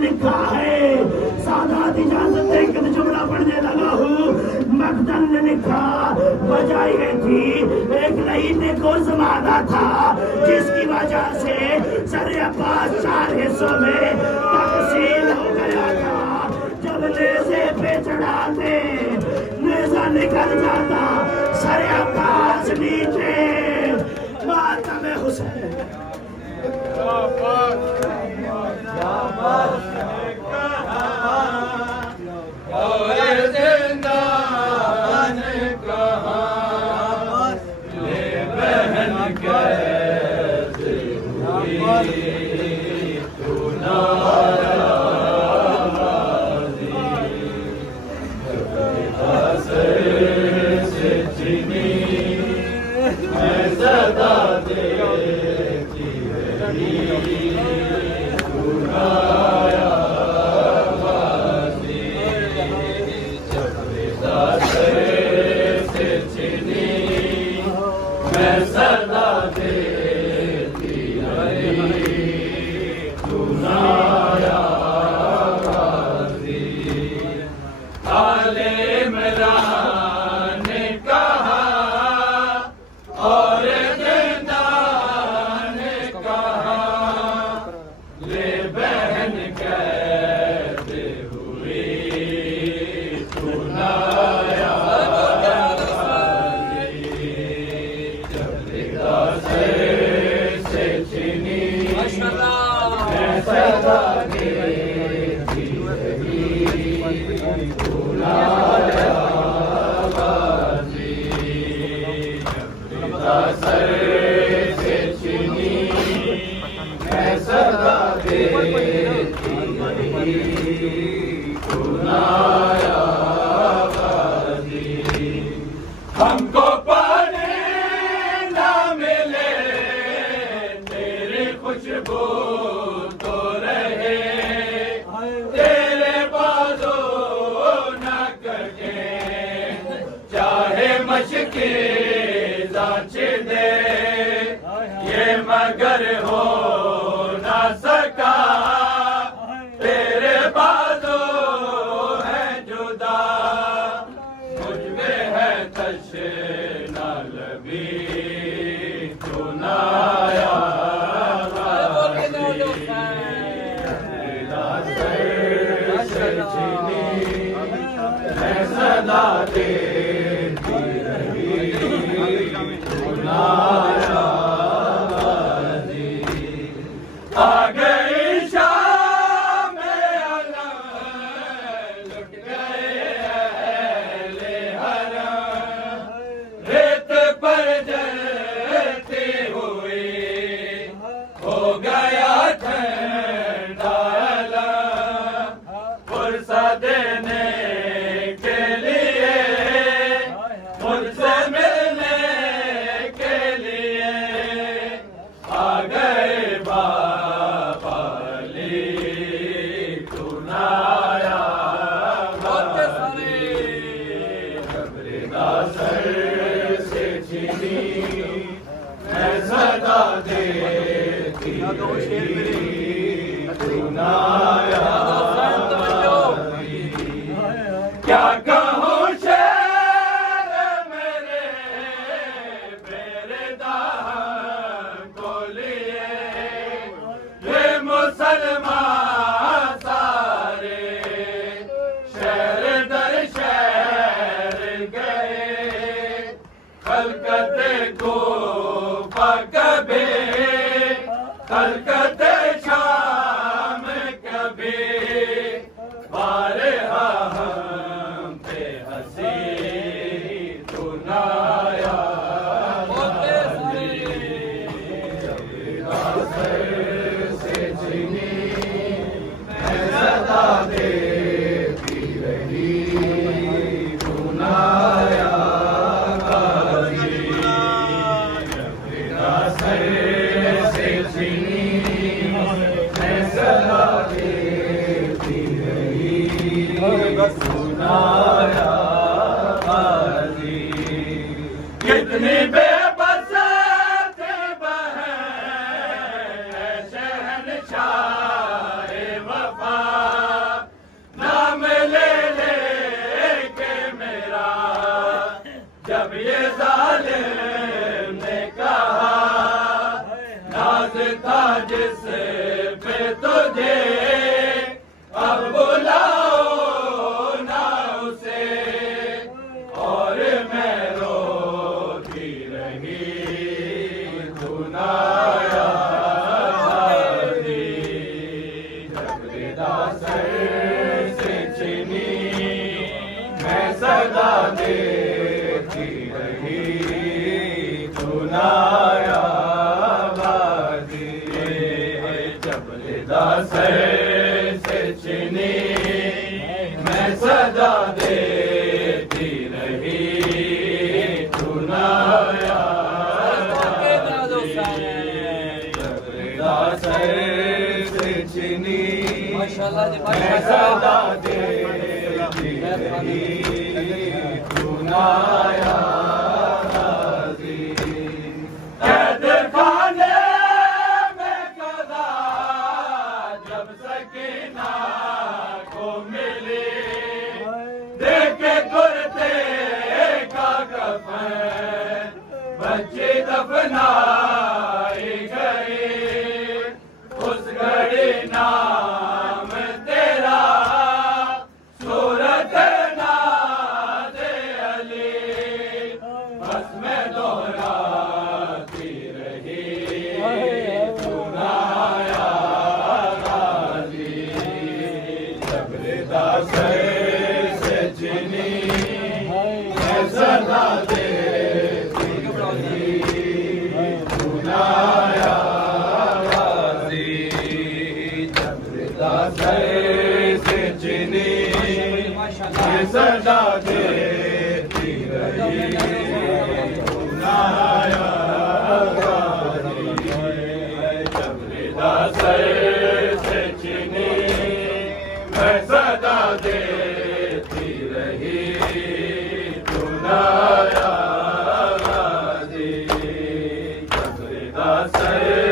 लिखा है। सादात इजाजत देकर जुमला पढ़ने लगा हूँ। मकदल ने लिखा, वजह ये थी एक लाइन को जमाना था जिसकी वजह से सर अब्बास 4 हिस्सों में तकसीम हो गया था। जब नेज़े पे चढ़ाते नेज़ा निकल जाता, सर अब्बास नीचे, मातम हुसैन। हमको पाने ना मिले तेरी खुशबू तो रहे, तेरे बाजों न करके चाहे मशके जांच दे, ये मगर हो ना सका तेरे बाजों है जुदा, मुझ में है तशना लबी तू ना आया, मैं सदा देती रही तू ना आया। आ गई शाम अलम, लुट गए अहले हरम, रेत पर जलती हुई हो गया ठंडा अलम, फुर्सत देने के लिए मुझसे मिलने के लिए आ गए सदा देती तू ना आया। क्या कहूँ शेर मेरे दाहन को लिए, ये मुसलमान सारे शहर दर शहर गए, कलकत्ते को कभी कलकत्ते शाम कभी बारे हम पे हंसी तू ना आया। से चीनी मैं सदा देती रही तू ना आया। कितनी बेबस थे बहन शहनशाह वफा, से चीनी मैं सदा देती रही तू नाया बाजी जबलेदा से चीनी मैं सदा देती रही तू नाया जबलेदा से चीनी माशाल्लाह जी मैं सदा देती रही तू नाया कैद खाने में कदा जब सकीना को मिली देखे कुर्ते का कफन बच्ची दफनाई गई उस घड़ी नाम तेरा सूरत नाज़े अली बस में दोहराती रही सुनाया गाजी जबरेदा से चीनी मैं सदा देती रही सुनाया से चीनी मैं सदा देती रही नाया जबरेदा से चीनी मैं सदा देती रही नाया जबरेदा से